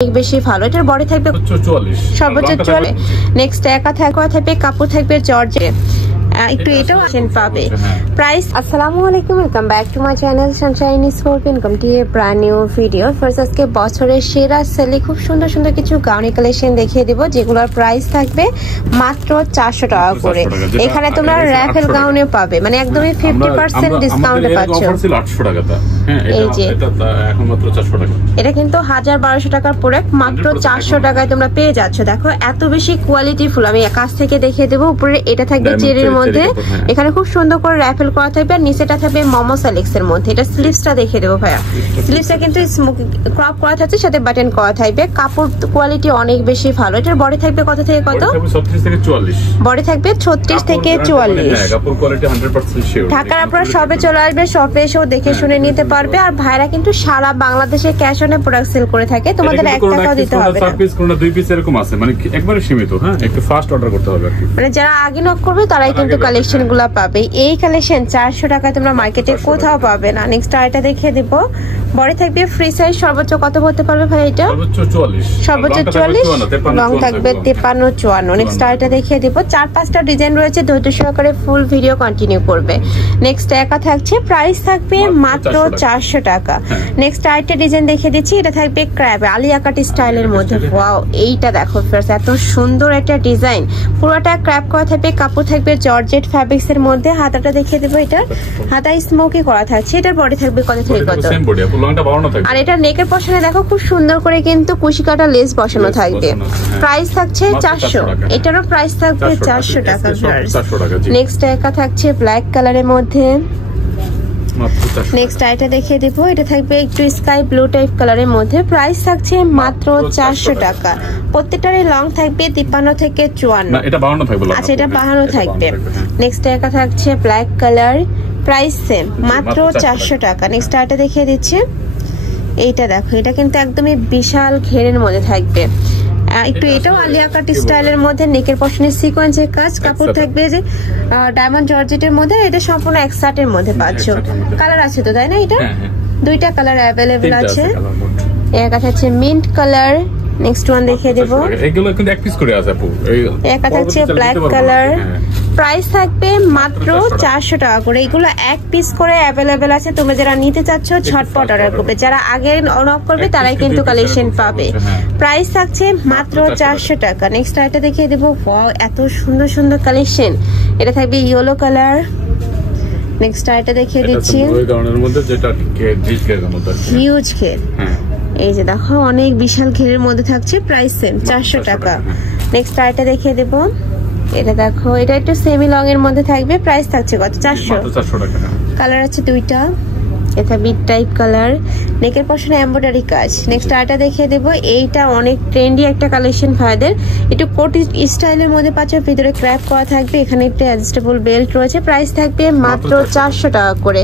বেশি ভালো। এটার বডি থাকবে 44, সর্বোচ্চ 44। নেক্সট একা থাকবে কাপড় থাকবে জর্জেট। একটু এটাও আসেন পাবে প্রাইস। আসসালামু আলাইকুম, welcome back to my channel Sunshine scorpion. Welcome to A brand new video. First আজকে বছরের সেরা সেলে খুব সুন্দর সুন্দর কিছু গাউনি কালেকশন দেখিয়ে দেবো, যেগুলোর প্রাইস থাকবে মাত্র 400 টাকা করে। এখানে তোমরা র্যাফেল গাউনে পাবে, মানে একদমই 50% ডিসকাউন্টে পাচ্ছ। এই যে এটা কিন্তু 1000-1200 টাকার প্রোডাক্ট, মাত্র 400 টাকায় তোমরা পেয়ে যাচ্ছ। দেখো এত বেশি কোয়ালিটি ফুল। আমি কাছ থেকে দেখিয়ে দেবো। উপরে এটা থাকবে চেরির মধ্যে, এখানে খুব সুন্দর করে র্যাফেল করা থাকবে, আর নিচেটা থাকবে মোমো সেলেক্স এর মধ্যে। এটা স্লিভসটা দেখিয়ে দেবো ভাইয়া। স্লিভসটা কিন্তু স্মোকি ক্রপ করা থাকছে, সাথে বাটন করা থাকবে। কাপড় কোয়ালিটি অনেক বেশি ভালো। এটার বডি থাকবে কত থেকে কত? 36 থেকে 44। বডি থাকবে 36 থেকে 44। কাপড় কোয়ালিটি 100% শিওর। ঢাকার আপনারা সবে চলে আসবে, শপে এসেও দেখে শুনে নিতে পারবে। আর ভাইরা কিন্তু সারা বাংলাদেশে ক্যাশ অনে প্রোডাক্ট সেল করে থাকে, তোমাদের 1 টাকাও দিতে হবে না। 4 পিস কোনটা 2 পিস এরকম আছে, মানে একবারে সীমিত। হ্যাঁ, একটু ফাস্ট অর্ডার করতে হবে আর কি। মানে যারা আগে নক করবে তারাই কিন্তু কালেকশন গুলা পাবে। এই কালেকশন 400 টাকায় তোমরা মার্কেটে কোথাও পাবে না। নেক্সট আইটা দেখিয়ে দিব। বডি থাকবে ফ্রি সাইজ, সর্বোচ্চ কত পড়তে পারবে ভাই? এটা সর্বোচ্চ 44, লং থাকবে 53-54। নেক্সট আইটা দেখিয়ে দিব। 4-5টা ডিজাইন রয়েছে, ধৈর্য সহকারে ফুল ভিডিও কন্টিনিউ করবে। নেক্সট একা থাকছে, প্রাইস থাকবে মাত্র 400 টাকা। নেক্সট আইটা ডিজাইন দেখিয়ে দিচ্ছি। এটা থাকবে ক্র্যাব আলিয়া কাট স্টাইলের মধ্যে। ওয়াও, এইটা দেখো ফ্রেন্ডস, এত সুন্দর একটা ডিজাইন। পুরোটা ক্র্যাব করা থাকবে, কাপড় থাকবে জর্জেট ফ্যাব্রিক্স এর মধ্যে। হাতাটা দেখিয়ে দেবো। এটা হাতায় স্মোকি করা থাকছে। এটার বডি থাকবে কত থেকে কত? আর এটা নেকের পশনে দেখো খুব সুন্দর করে কিন্তু কুশি কাটা লেস বসানো থাকবে। প্রাইস থাকছে 400। এটারও প্রাইস থাকবে 400 টাকা। নেক্সট একা থাকছে ব্ল্যাক কালারের মধ্যে। নেক্সট আইটা দেখিয়ে দিব। এটা থাকবে একটু স্কাই ব্লু টাইপ কালারের মধ্যে। প্রাইস থাকছে মাত্র 400 টাকা। প্রত্যেকটারই লং থাকবে 53 থেকে 54। এটা 52 থাকবে। আচ্ছা, এটা 52 থাকবে। নেক্সট একা থাকছে ব্ল্যাক কালার, প্রাইস সেম, মাত্র 400 টাকা। নেক্সট আইটা দেখিয়ে দিচ্ছি। এইটা দেখো, এটা কিন্তু একদমই বিশাল ঘেরের মধ্যে থাকবে। একটু এটাও আলিয়া কাট স্টাইলের মধ্যে, নেকের পশনে সিকোয়েন্সের কাজ। কাপড় থাকবে যে ডায়মন্ড জর্জেটের মধ্যে। এটা সম্পূর্ণ একসাথের মধ্যে পাচ্ছ। কালার আছে তো, তাই না? এটা 2টা কালার অ্যাভেলেবল আছে। একটা হচ্ছে মিন্ট কালার। নেক্সট ওয়ান দেখিয়ে দেব। এগুলো কিন্তু এক পিস করে আছে আপু। একটা হচ্ছে ব্ল্যাক কালার, প্রাইস থাকবে মাত্র 400 টাকা করে। এগুলো এক পিস করে অ্যাভেলেবেল আছে। তোমরা যারা নিতে চাচ্ছ ঝটপট অর্ডার করবে, যারা আগে নক করবে তারাই কিন্তু কালেকশন পাবে। প্রাইস থাকছে মাত্র 400 টাকা। নেক্সট আইটা দেখিয়ে দেবো। ওয়াও, এত সুন্দর সুন্দর কালেকশন। এটা থাকবে ইয়েলো কালার। নেক্সট আইটা দেখিয়ে দিচ্ছি। হিউজ ঘের। এই যে দেখো, অনেক বিশাল ঘেরের মধ্যে থাকছে। প্রাইস সেম, 400 টাকা। নেক্সট আইটা দেখিয়ে দেবো। এটা দেখো, এটা একটু সেমি লং এর মধ্যে থাকবে। প্রাইস থাকছে কত? 400 টাকা। কালার আছে 2টা। এটা বিট টাইপ কালার, নেকের পশনে এমব্রয়ডারি কাজ। নেক্সট আইটা দেখিয়ে দেবো। এইটা অনেক ট্রেন্ডি একটা কালেকশন ভাইদের। একটু কোটি স্টাইলের মধ্যে পাচ্ছ, ভিতরে ক্র্যাপ করা থাকবে। এখানে একটা অ্যাডজাস্টেবল বেল্ট রয়েছে। প্রাইস থাকবে মাত্র 400 টাকা করে।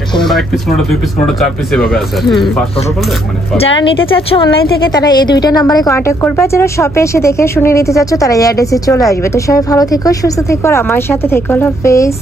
যারা নিতে চাচ্ছ অনলাইন থেকে, তারা এই 2টা নাম্বারে কন্ট্যাক্ট করবে। যারা শপে এসে দেখে শুনে নিতে চাচ্ছ, তারা এই অ্যাড্রেসে চলে আসবে। তো সবাই ভালো থেকো, সুস্থ থেকো, আর আমার সাথে থেকো। আল্লাহ হাফেজ।